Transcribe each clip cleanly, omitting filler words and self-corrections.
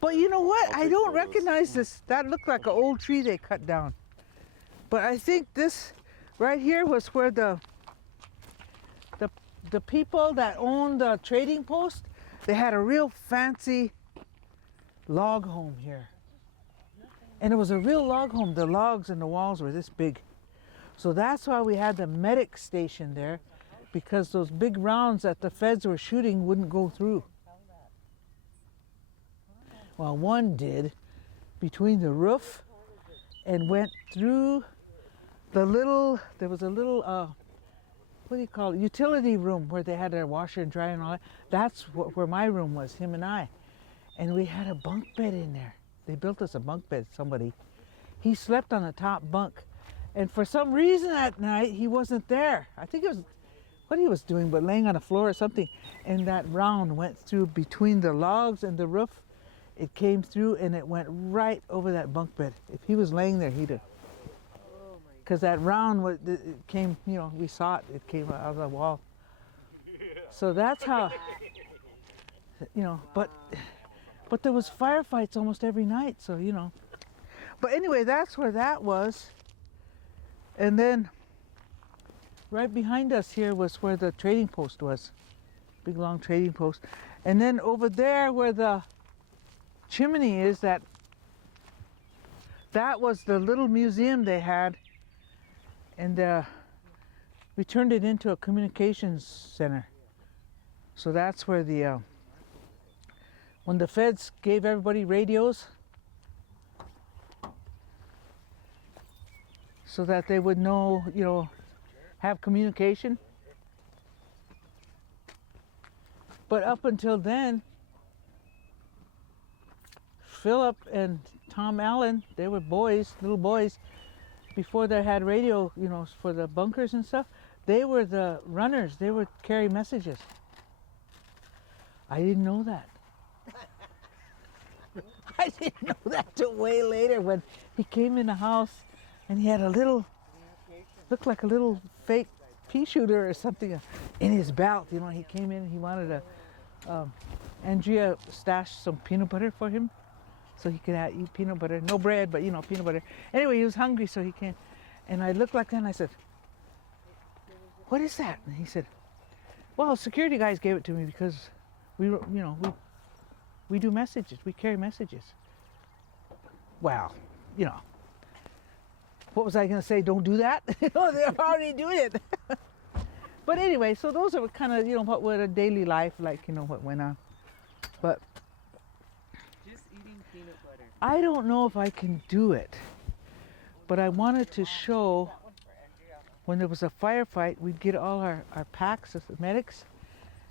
But you know what? I don't recognize this. That looked like an old tree they cut down. But I think this right here was where the people that owned the trading post, they had a real fancy log home here. And it was a real log home. The logs and the walls were this big. So that's why we had the medic station there, because those big rounds that the feds were shooting wouldn't go through. Well, one did, between the roof and went through the little, there was a little, what do you call it, utility room where they had their washer and dryer and all that. That's where my room was, him and I. And we had a bunk bed in there. They built us a bunk bed, somebody. He slept on the top bunk. And for some reason that night, he wasn't there. I think it was what he was doing, but laying on the floor or something. And that round went through between the logs and the roof. It came through and it went right over that bunk bed. If he was laying there, he'd have. Because that round, it came, you know, we saw it. It came out of the wall. So that's how, you know, but there was firefights almost every night, so, you know. But anyway, that's where that was. And then right behind us here was where the trading post was. Big long trading post. And then over there where the chimney is, that was the little museum they had. And we turned it into a communications center. So that's where the, when the feds gave everybody radios, so that they would know, you know, have communication. But up until then, Philip and Tom Allen, they were boys, little boys, before they had radio, you know, for the bunkers and stuff. They were the runners. They would carry messages. I didn't know that. I didn't know that till way later when he came in the house and he had a little, looked like a little fake pea shooter or something in his belt. You know, he came in and he wanted Andrea stashed some peanut butter for him so he could eat peanut butter. No bread, but you know, peanut butter. Anyway, he was hungry, so he came. And I looked like that and I said, "What is that?" And he said, "Well, security guys gave it to me because we do messages. We carry messages." Well, you know, what was I going to say? Don't do that? You know, they're already doing it. But anyway, so those are kind of, you know, what a daily life, like, you know, what went on. But just eating peanut butter. I don't know if I can do it. But I wanted to show when there was a firefight, we'd get all our packs as the medics.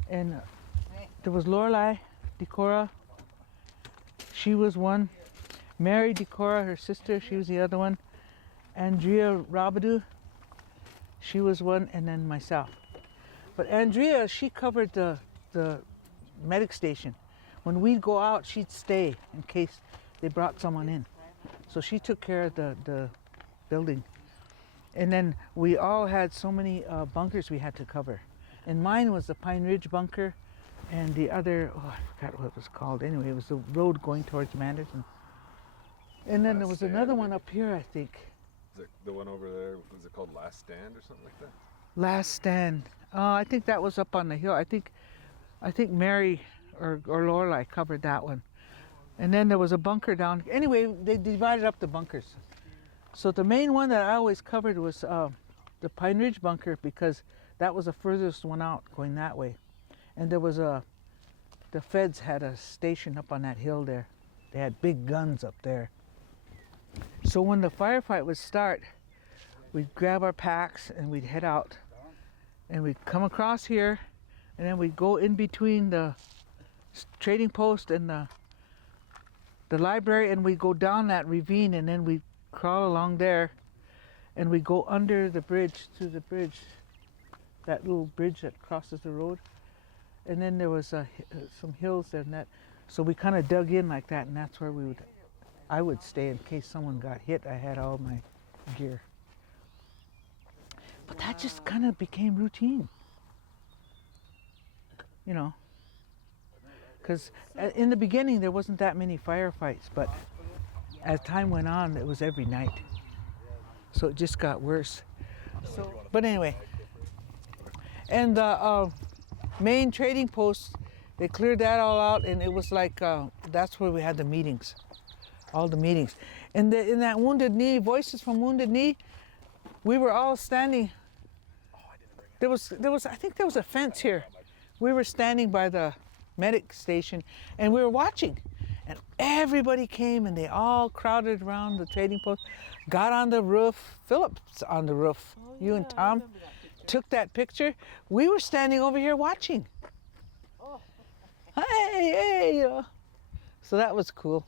And there was Lorelei Decora. She was one. Mary Decora, her sister, she was the other one. Andrea Rabadou, she was one, and then myself. But Andrea, she covered the medic station. When we'd go out, she'd stay in case they brought someone in. So she took care of the building. And then we all had so many bunkers we had to cover. And mine was the Pine Ridge bunker, and the other, oh, I forgot what it was called. Anyway, it was the road going towards Manderson. And then there was another one up here, I think. Is it the one over there, was it called Last Stand or something like that? Last Stand. I think that was up on the hill. I think Mary or Lorelei covered that one. And then there was a bunker down. Anyway, they divided up the bunkers. So the main one that I always covered was the Pine Ridge bunker, because that was the furthest one out going that way. And there was the feds had a station up on that hill there. They had big guns up there. So when the firefight would start, we'd grab our packs and we'd head out. And we'd come across here, and then we'd go in between the trading post and the library, and we'd go down that ravine, and then we'd crawl along there, and we'd go under the bridge, through the bridge, that little bridge that crosses the road. And then there was some hills there, and that, so we kind of dug in like that, and that's where I would stay in case someone got hit. I had all my gear. But that just kind of became routine, you know, Because in the beginning there wasn't that many firefights, but as time went on, it was every night. So it just got worse. So, but anyway, and the main trading post, they cleared that all out, and it was like that's where we had the meetings, all the meetings. And in that Wounded Knee, Voices from Wounded Knee, we were all standing. There was I think there was a fence here. We were standing by the medic station, and we were watching. And everybody came, and they all crowded around the trading post, got on the roof. Philip's on the roof. Oh, You and yeah, I Tom remember that picture. took that picture. We were standing over here watching. Oh. Hey, hey, you know. So that was cool.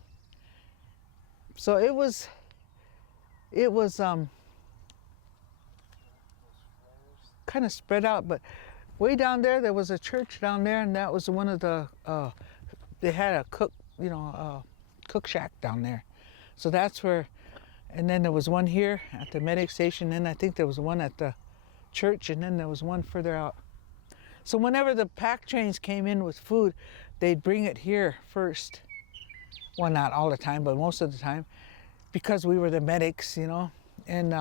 So it was kind of spread out, but way down there was a church down there, and that was one of the they had a cook shack down there. So that's where, and then there was one here at the medic station, and I think there was one at the church, and then there was one further out. So whenever the pack trains came in with food, they'd bring it here first. Well, not all the time, but most of the time, because we were the medics, you know, and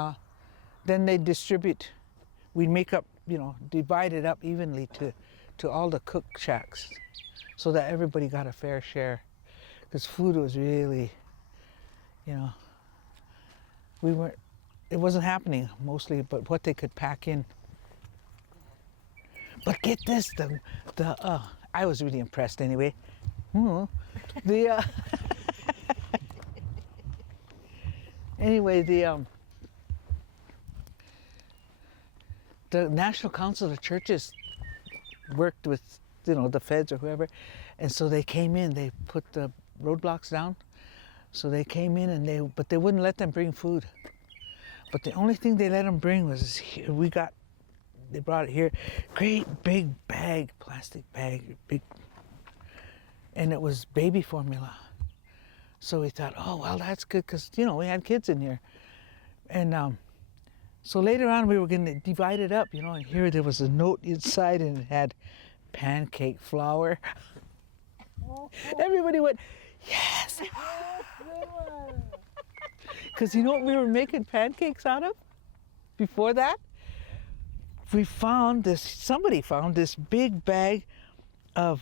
then they'd distribute. We'd make up, you know, divide it up evenly to all the cook shacks so that everybody got a fair share. Because food was really, you know, it wasn't happening mostly, but what they could pack in. But get this, I was really impressed anyway. Anyway, the National Council of Churches worked with, you know, the feds or whoever, and so they came in. They put the roadblocks down, so they came in, but they wouldn't let them bring food. But the only thing they let them bring was they brought it here, great big bag, plastic bag, big, and it was baby formula. So we thought, oh well, that's good, because you know we had kids in here, and so later on we were going to divide it up, you know, and here there was a note inside, and it had pancake flour. Everybody went, yes, because you know what we were making pancakes out of before that? Somebody found this big bag of,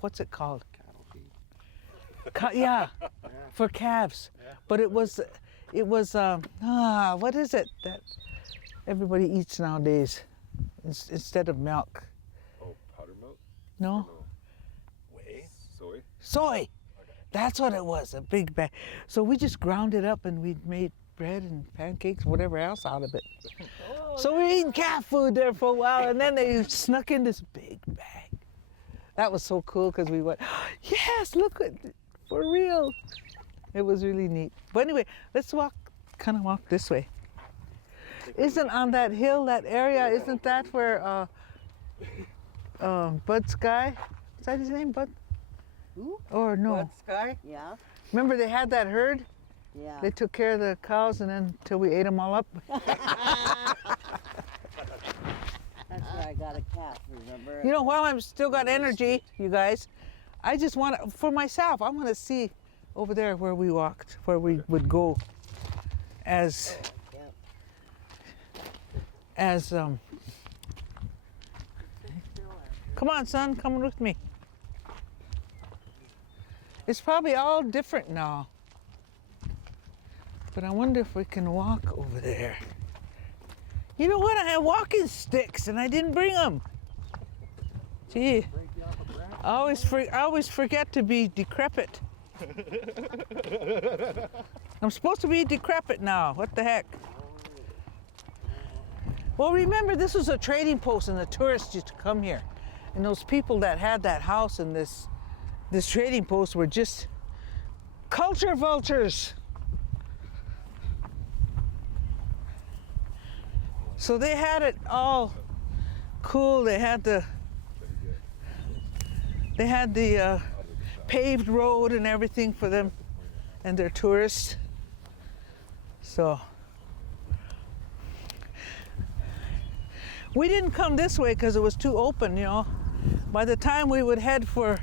what's it called? Cattle feed. Yeah, for calves. Yeah. But it was, what is it that everybody eats nowadays instead of milk? Oh, powder milk? No? Whey? Soy? Soy. Okay. That's what it was, a big bag. So we just ground it up, and we made bread and pancakes, whatever else out of it. So we were eating cat food there for a while, and then they snuck in this big bag. That was so cool, because we went, yes, look, for real. It was really neat. But anyway, let's kind of walk this way. Isn't on that hill, that area, isn't that where Bud's guy, is that his name, Bud? Who? Or no? Bud Sky? Yeah, Remember they had that herd? yeah. They took care of the cows, and then until we ate them all up. That's where I got a calf, remember? You know, while I'm still got energy, you guys, I just want to, for myself, I want to see over there where we walked, where we would go as, come on, son, come with me. It's probably all different now. But I wonder if we can walk over there. You know what? I had walking sticks and I didn't bring them. Gee, I always forget to be decrepit. I'm supposed to be decrepit now. What the heck? Well, remember, this was a trading post, and the tourists used to come here. And those people that had that house and this trading post were just culture vultures. So they had it all cool. They had the paved road and everything for them and their tourists. So We didn't come this way because it was too open, you know. By the time we would head for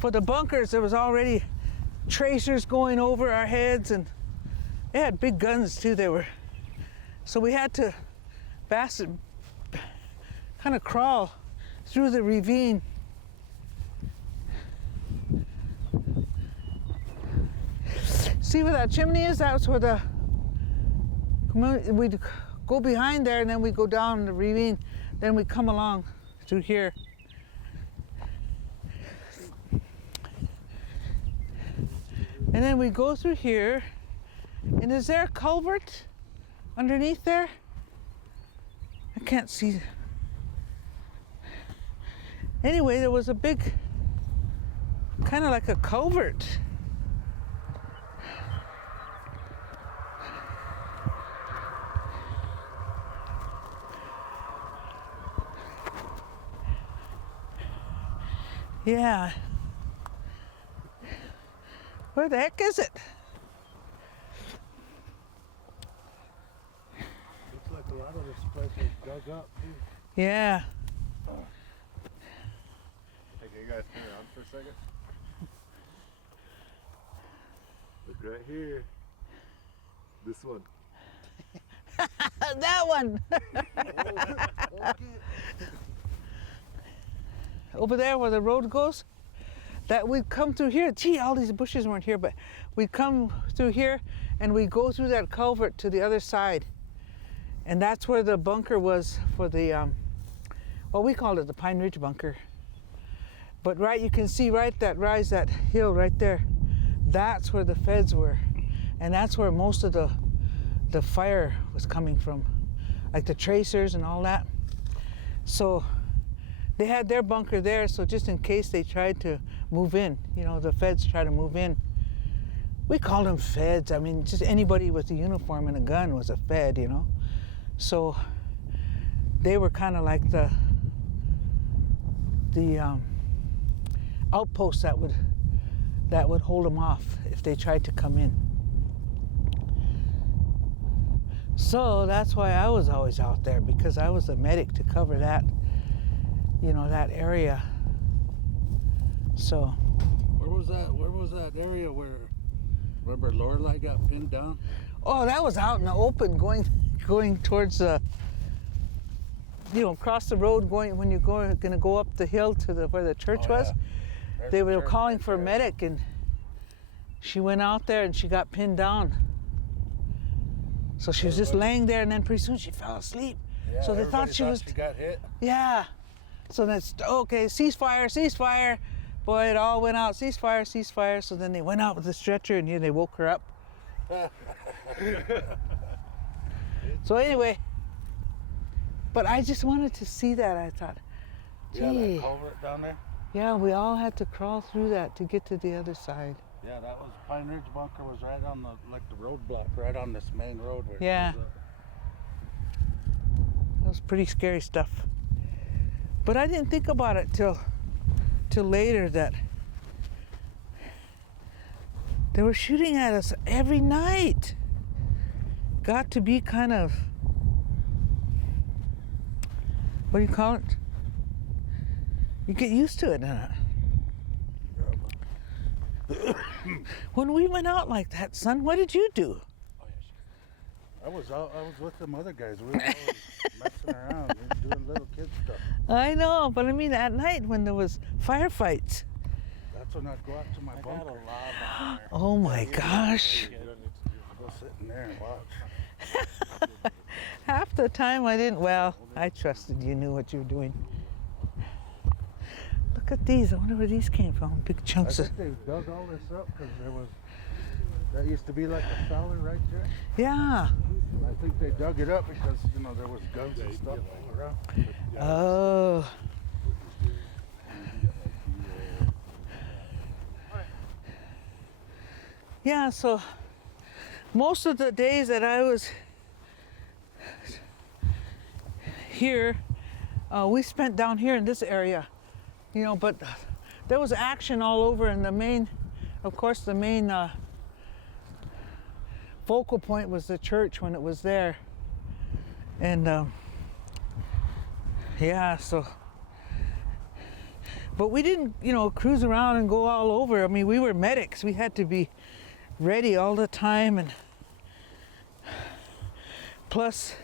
the bunkers, there was already tracers going over our heads, and they had big guns too. So we had to kind of crawl through the ravine. See where that chimney is? That's where we'd go behind there, and then we go down the ravine. Then we come along through here. And then we go through here. And is there a culvert underneath there? I can't see. Anyway, there was a big, kind of like a culvert. Yeah. Where the heck is it? Looks like a lot of this place is dug up, too. Yeah. Hey, can you guys turn around for a second? Look right here. This one. That one. Over there where the road goes, that we'd come through here. Gee, all these bushes weren't here, but we'd come through here and we'd go through that culvert to the other side. And that's where the bunker was for the, well, we called it the Pine Ridge bunker. But right, you can see right that hill right there. That's where the feds were. And that's where most of the fire was coming from, like the tracers and all that. So they had their bunker there, so just in case they tried to move in, you know, the feds try to move in. We called them feds. I mean, just anybody with a uniform and a gun was a fed, you know. So they were kind of like the outpost that would hold them off if they tried to come in. So that's why I was always out there, because I was a medic to cover that, you know, that area. So Where was that area where, remember Lorelei got pinned down? oh, that was out in the open, going towards the, you know, across the road, when you're gonna go up the hill to where the church was. There's They the were church calling right for a there. medic, and she went out there and she got pinned down. So she was just laying there, and then pretty soon she fell asleep. Yeah, So they thought everybody she was, got hit. yeah. So that's, okay, ceasefire, ceasefire. Boy, it all went out, ceasefire, ceasefire. So then they went out with the stretcher, and they woke her up. So anyway, but I just wanted to see that. I thought, Yeah, gee, that culvert down there. yeah, we all had to crawl through that to get to the other side. Yeah, that was Pine Ridge bunker was right on the roadblock, right on this main road. Where it Yeah. goes up. That was pretty scary stuff. But I didn't think about it till later that they were shooting at us every night. Got to be kind of, what do you call it? You get used to it, huh? When we went out like that, son, what did you do? I was with them other guys. We were always messing around, we were doing little kid stuff. I know, but I mean at night when there was firefights. That's when I'd go out to my bunker. Oh my gosh. Go sit in there and watch. Half the time I didn't, well, I trusted you knew what you were doing. Look at these, I wonder where these came from, big I chunks of, think they dug all this up because that used to be like a cellar right there. yeah. I think they dug it up because, you know, there was guns and stuff all around. Oh. Yeah, so most of the days that I was here, we spent down here in this area, you know, but there was action all over, and the main focal point was the church when it was there. And Yeah, so. But we didn't, cruise around and go all over. I mean, we were medics. We had to be ready all the time, and plus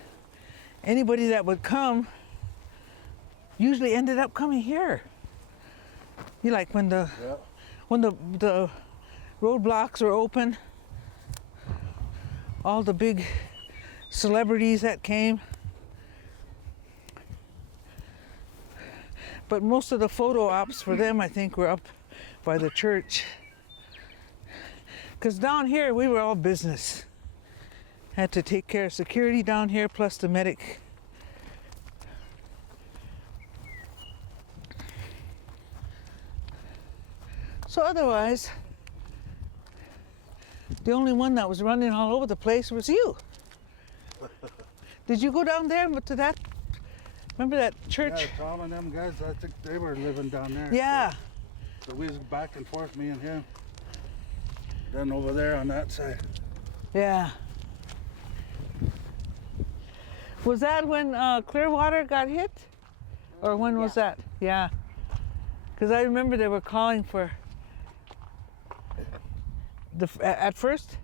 anybody that would come usually ended up coming here. You like when the Yeah. when the roadblocks were open, all the big celebrities that came. But most of the photo ops for them, I think, were up by the church. Because down here, we were all business. Had to take care of security down here, plus the medic. So otherwise, the only one that was running all over the place was you. Did you go down there to that? Remember that church? Yeah, Tom and them guys, I think they were living down there. Yeah. So we was back and forth, me and him. Then over there on that side. Yeah. Was that when Clearwater got hit? Or when was that? Yeah. Because I remember they were calling for at first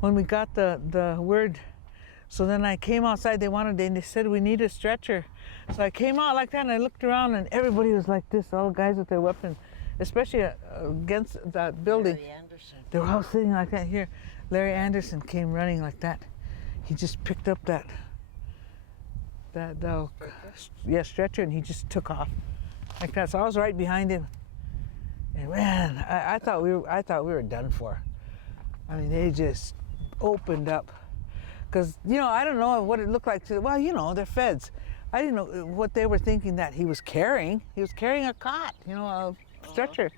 when we got the word. So then I came outside, they said we need a stretcher. So I came out like that and I looked around and everybody was like this, all guys with their weapons, especially against that building. Larry Anderson. They were all sitting like that here. Larry Anderson came running like that. He just picked up that stretcher and he just took off like that. So I was right behind him. And man, I thought we were done for. I mean, they just opened up. Because, I don't know what it looked like well, they're feds. I didn't know what they were thinking that he was carrying. He was carrying a cot, a stretcher.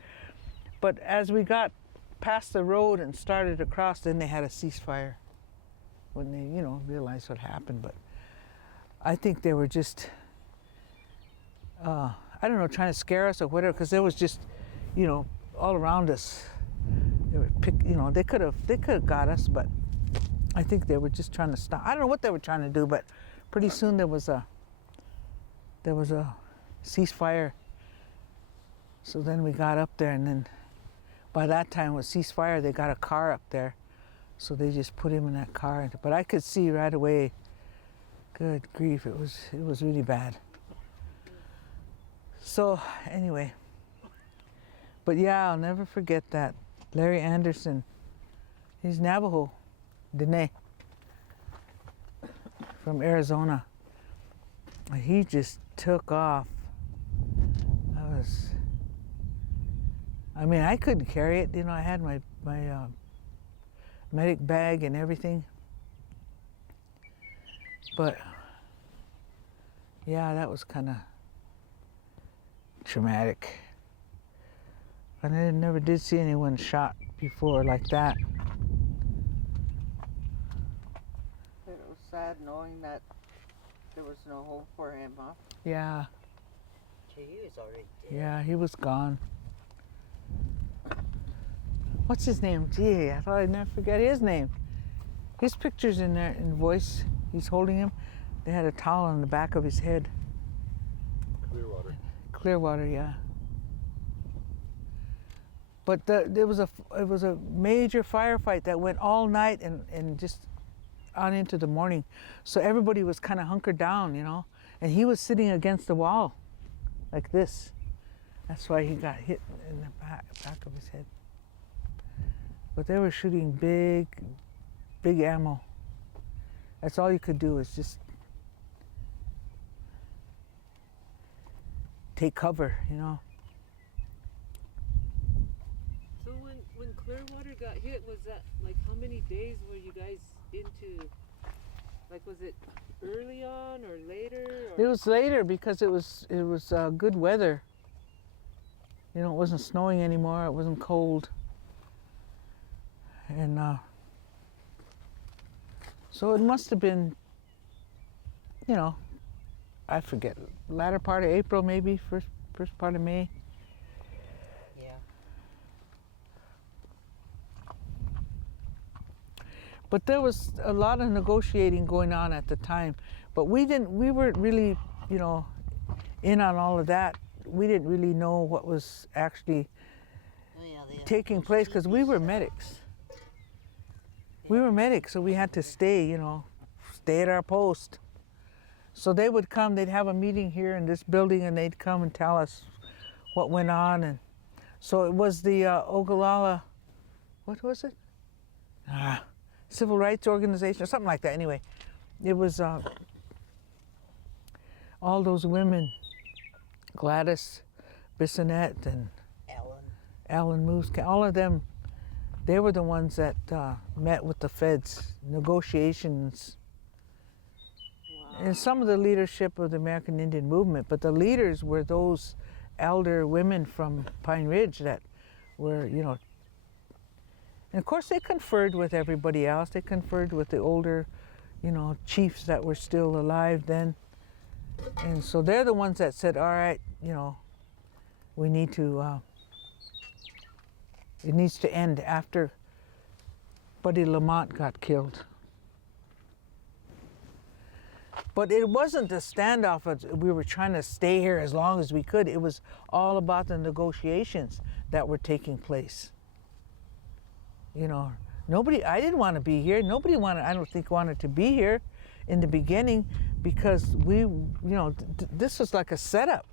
But as we got past the road and started across, then they had a ceasefire when they, realized what happened. But I think they were just, I don't know, trying to scare us or whatever, because there was just, all around us. They were they could have got us, but I think they were just trying to stop. I don't know what they were trying to do, but pretty soon there was a ceasefire. So then we got up there, and then by that time with ceasefire, they got a car up there. So they just put him in that car. But I could see right away, good grief, it was really bad. So anyway, but yeah, I'll never forget that. Larry Anderson, he's Navajo, Dene, from Arizona. He just took off. I couldn't carry it. I had my medic bag and everything. But yeah, that was kind of traumatic. And I never did see anyone shot before like that. It was sad knowing that there was no hope for him, huh? Yeah. Gee, he was already dead. Yeah, he was gone. What's his name? Gee, I thought I'd never forget his name. His picture's in there in voice. He's holding him. They had a towel on the back of his head. Clearwater. Clearwater, yeah. But it was a major firefight that went all night and just on into the morning. So everybody was kind of hunkered down, and he was sitting against the wall like this. That's why he got hit in the back of his head. But they were shooting big ammo. That's all you could do is just take cover, So when Clearwater got hit, was that like how many days were you guys into? Like, was it early on or later? Or? It was later because it was good weather. It wasn't snowing anymore. It wasn't cold. And so it must have been, I forget, latter part of April, maybe first part of May. Yeah. But there was a lot of negotiating going on at the time. But we weren't really, in on all of that, we didn't really know what was actually Oh, yeah, they have taking those place because we teepees were set up. medics. We were medics, so we had to stay, stay at our post. So they would come, they'd have a meeting here in this building, and they'd come and tell us what went on. And so it was the Ogallala, what was it? Civil Rights Organization or something like that. Anyway, it was all those women, Gladys Bissonette and Alan Moose, all of them, they were the ones that met with the feds, negotiations, and some of the leadership of the American Indian movement. But the leaders were those elder women from Pine Ridge that were, and of course they conferred with everybody else. They conferred with the older, chiefs that were still alive then. And so they're the ones that said, all right, we need to, it needs to end after Buddy Lamont got killed. But it wasn't the standoff. We were trying to stay here as long as we could. It was all about the negotiations that were taking place. I didn't want to be here. Nobody I don't think wanted to be here in the beginning because we, this was like a setup.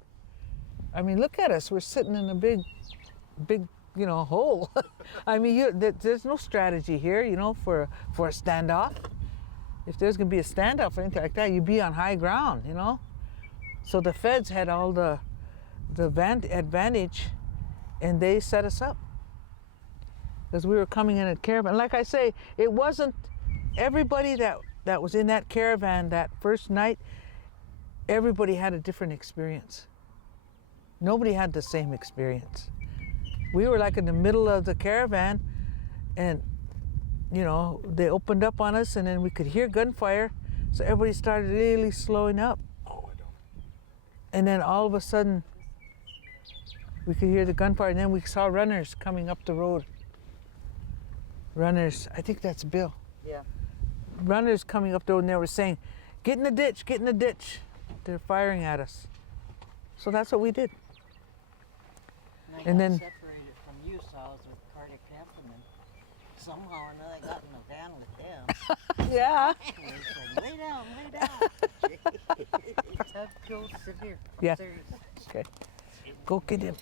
I mean, look at us. We're sitting in a big, hole. I mean, there's no strategy here, for a standoff. If there's going to be a standoff or anything like that, you'd be on high ground, So the feds had all the advantage, and they set us up. Because we were coming in a caravan. Like I say, it wasn't everybody that was in that caravan that first night, everybody had a different experience. Nobody had the same experience. We were like in the middle of the caravan, and they opened up on us, and then we could hear gunfire, so everybody started really slowing up. And then all of a sudden, we could hear the gunfire, and then we saw runners coming up the road. Runners, I think that's Bill. Yeah. Runners coming up the road, and they were saying, get in the ditch, get in the ditch. They're firing at us. So that's what we did. And then separated from you, so I was with Carter Camp, and then somehow or another I got in a van with them. Yeah. And they said, lay down. Tough kill, sit here. Yeah. Seriously. Okay. Go get him.